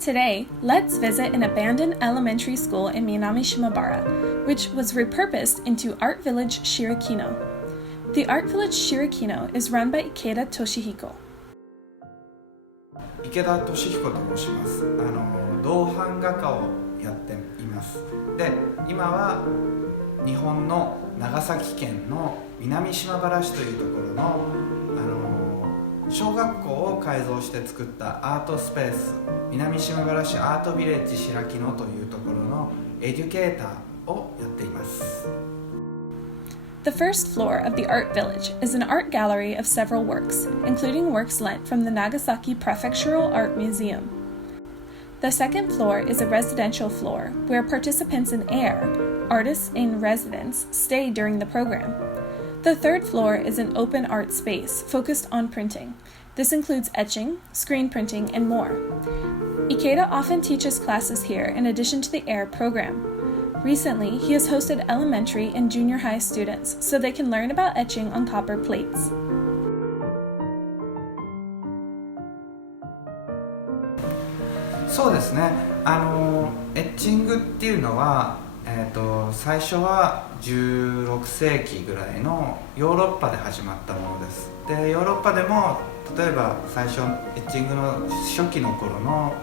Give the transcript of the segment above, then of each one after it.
Today, let's visit an abandoned elementary school in Minami Shimabara, which was repurposed into Art Village Shirokino. The Art Village Shirokino is run by Ikeda Toshihiko. 池田俊彦と申します。銅版画家をやっています。で、今は日本の長崎県の南島原市というところの、小学校を改造して作ったアートスペース、南島原市アートビレッジ白木野というところのエデュケーターをやっています。The first floor of the Art Village is an art gallery of several works, including works lent from the Nagasaki Prefectural Art Museum. The second floor is a residential floor where participants in AIR, artists in residence, stay during the program. The third floor is an open art space focused on printing. This includes etching, screen printing, and more. Ikeda often teaches classes here in addition to the AIR program. Recently, he has hosted elementary and junior high students so they can learn about etching on copper plates. そうですね、エッチングっていうのは、最初は16世紀ぐらいのヨーロッパで始まったものです。で、ヨーロッパでも例えば最初エッチングの初期の頃の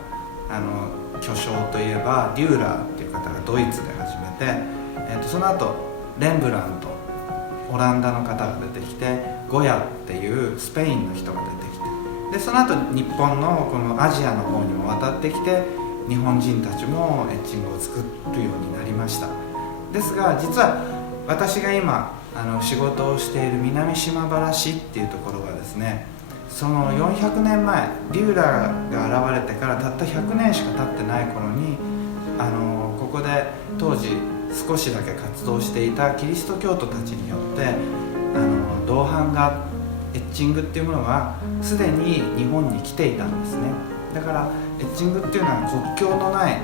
巨匠といえばデューラーっていう方がドイツで始めて、その後レンブラント、オランダの方が出てきて、ゴヤっていうスペインの人が出てきて、でその後日本のこのアジアの方にも渡ってきて、日本人たちもエッチングを作るようになりました。ですが実は私が今仕事をしている南島原市っていうところはですね、その400年前デューラーが現れてからたった100年しか経ってない頃にここで当時少しだけ活動していたキリスト教徒たちによって銅版画エッチングっていうものがすでに日本に来ていたんですね。だからエッチングっていうのは国境のない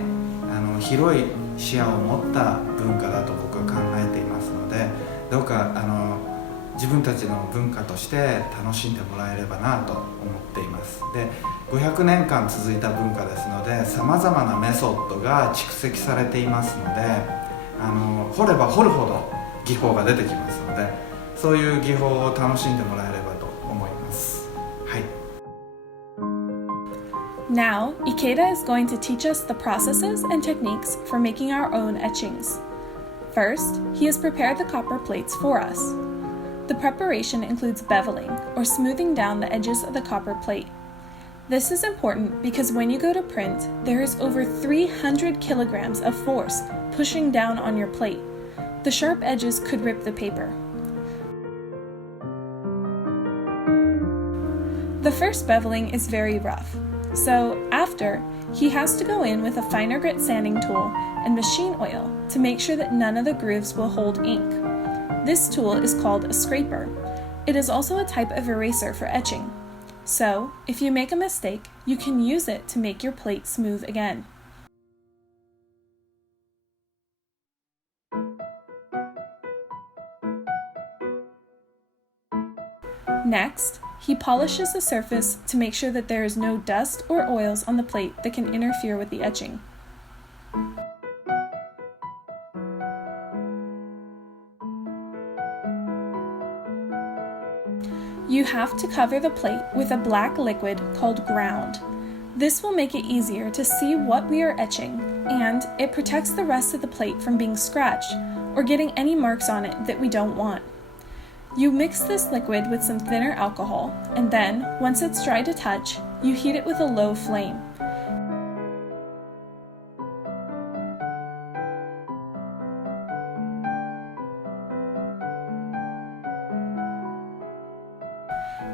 広い視野を持った文化だと僕は考えていますので、どうか自分たちの文化として楽しんでもらえればなと思っています。で、500年間続いた文化ですので、さまざまなメソッドが蓄積されていますので、掘れば掘るほど技法が出てきますので、そういう技法を楽しんでもらえればと思います。はい。Now, Ikeda is going to teach us the processes and techniques for making our own etchings. First, he has prepared the copper plates for us. The preparation includes beveling, or smoothing down the edges of the copper plate. This is important because when you go to print, there is over 300 kilograms of force pushing down on your plate. The sharp edges could rip the paper. The first beveling is very rough, so after, he has to go in with a finer grit sanding tool and machine oil to make sure that none of the grooves will hold ink. This tool is called a scraper. It is also a type of eraser for etching. So, if you make a mistake, you can use it to make your plate smooth again. Next, he polishes the surface to make sure that there is no dust or oils on the plate that can interfere with the etching. You have to cover the plate with a black liquid called ground. This will make it easier to see what we are etching, and it protects the rest of the plate from being scratched or getting any marks on it that we don't want. You mix this liquid with some thinner alcohol, and then, once it's dry to touch, you heat it with a low flame.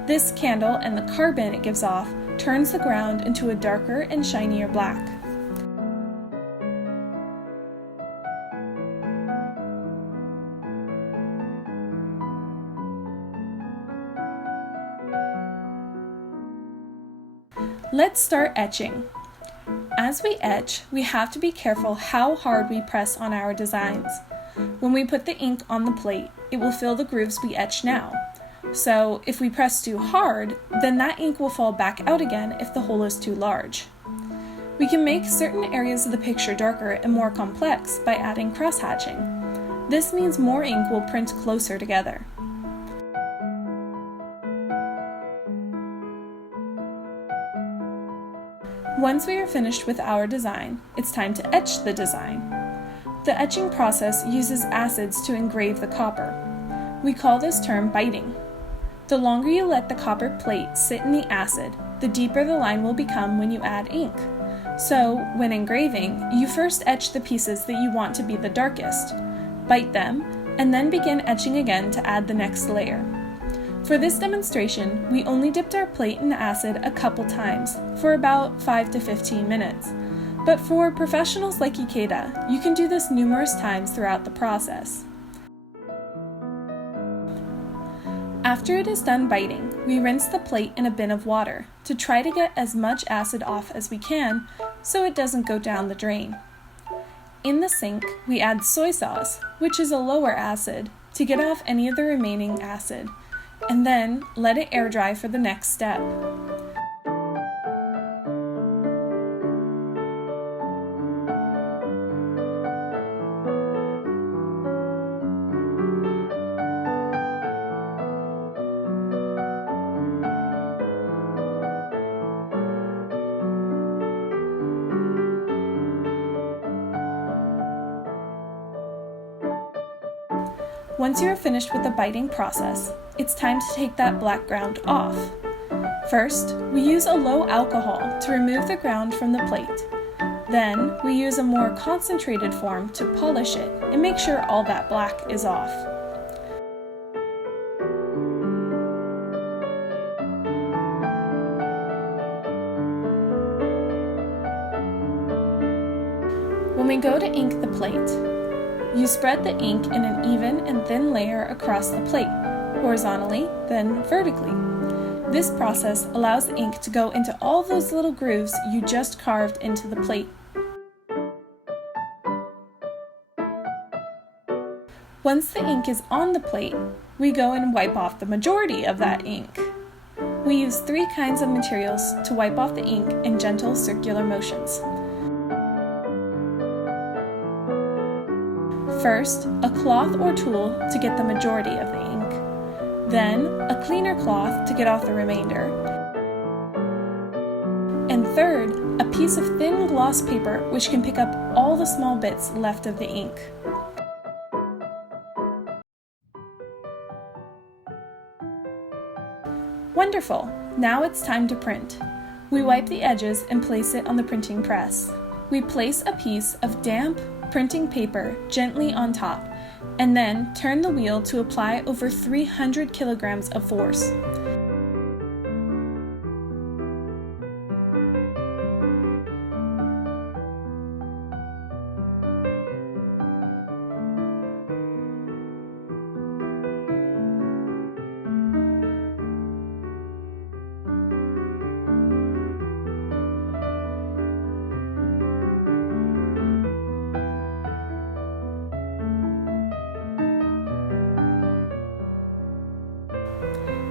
This candle and the carbon it gives off turns the ground into a darker and shinier black. Let's start etching. As we etch, we have to be careful how hard we press on our designs. When we put the ink on the plate, it will fill the grooves we etch now. So if we press too hard, then that ink will fall back out again if the hole is too large. We can make certain areas of the picture darker and more complex by adding cross-hatching. This means more ink will print closer together. Once we are finished with our design, it's time to etch the design. The etching process uses acids to engrave the copper. We call this term biting. The longer you let the copper plate sit in the acid, the deeper the line will become when you add ink. So, when engraving, you first etch the pieces that you want to be the darkest, bite them, and then begin etching again to add the next layer. For this demonstration, we only dipped our plate in acid a couple times, for about 5 to 15 minutes. But for professionals like Ikeda, you can do this numerous times throughout the process. After it is done biting, we rinse the plate in a bin of water to try to get as much acid off as we can so it doesn't go down the drain. In the sink, we add soy sauce, which is a lower acid, to get off any of the remaining acid, and then let it air dry for the next step. Once you are finished with the biting process, it's time to take that black ground off. First, we use a low alcohol to remove the ground from the plate. Then, we use a more concentrated form to polish it and make sure all that black is off. When we go to ink the plate, you spread the ink in an even and thin layer across the plate, horizontally, then vertically. This process allows the ink to go into all those little grooves you just carved into the plate. Once the ink is on the plate, we go and wipe off the majority of that ink. We use 3 kinds of materials to wipe off the ink in gentle circular motions. First, a cloth or tool to get the majority of the ink. Then, a cleaner cloth to get off the remainder. And third, a piece of thin gloss paper which can pick up all the small bits left of the ink. Wonderful! Now it's time to print. We wipe the edges and place it on the printing press. We place a piece of damp printing paper gently on top, and then turn the wheel to apply over 300 kilograms of force.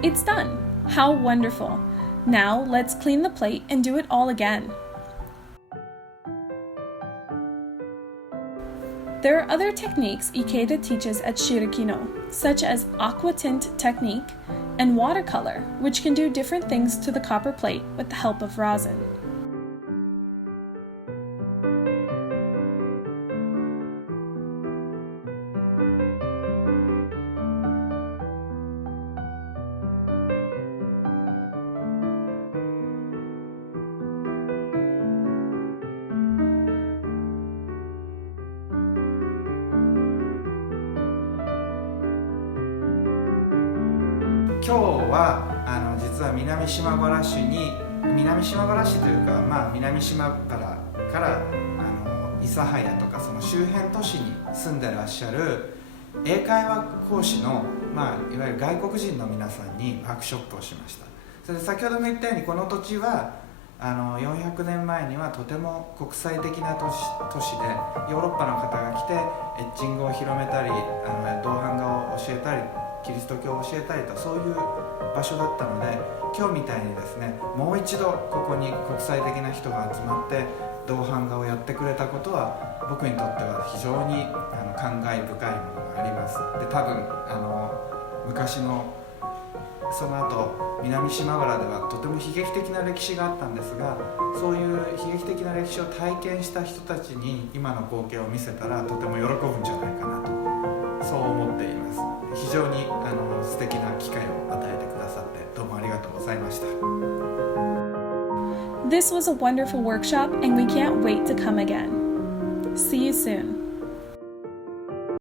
It's done! How wonderful! Now let's clean the plate and do it all again. There are other techniques Ikeda teaches at Shirokino, such as aqua tint technique and watercolor, which can do different things to the copper plate with the help of rosin.今日は実は南島原市というか、南島原から諫早とかその周辺都市に住んでらっしゃる英会話講師の、いわゆる外国人の皆さんにワークショップをしました。それで先ほども言ったようにこの土地は400年前にはとても国際的な都市でヨーロッパの方が来てエッチングを広めたり銅版画を教えたりキリスト教を教えたりと、そういう場所だったので、今日みたいにですね、もう一度ここに国際的な人が集まって銅版画をやってくれたことは、僕にとっては非常に感慨深いものがあります。で、多分昔のその後南島原ではとても悲劇的な歴史があったんですが、そういう悲劇的な歴史を体験した人たちに今の光景を見せたらとても喜ぶんじゃないかなと、そう思っています。非常に素敵な機会を与えてくださってどうもありがとうございました。 This was a wonderful workshop and we can't wait to come again. See you soon.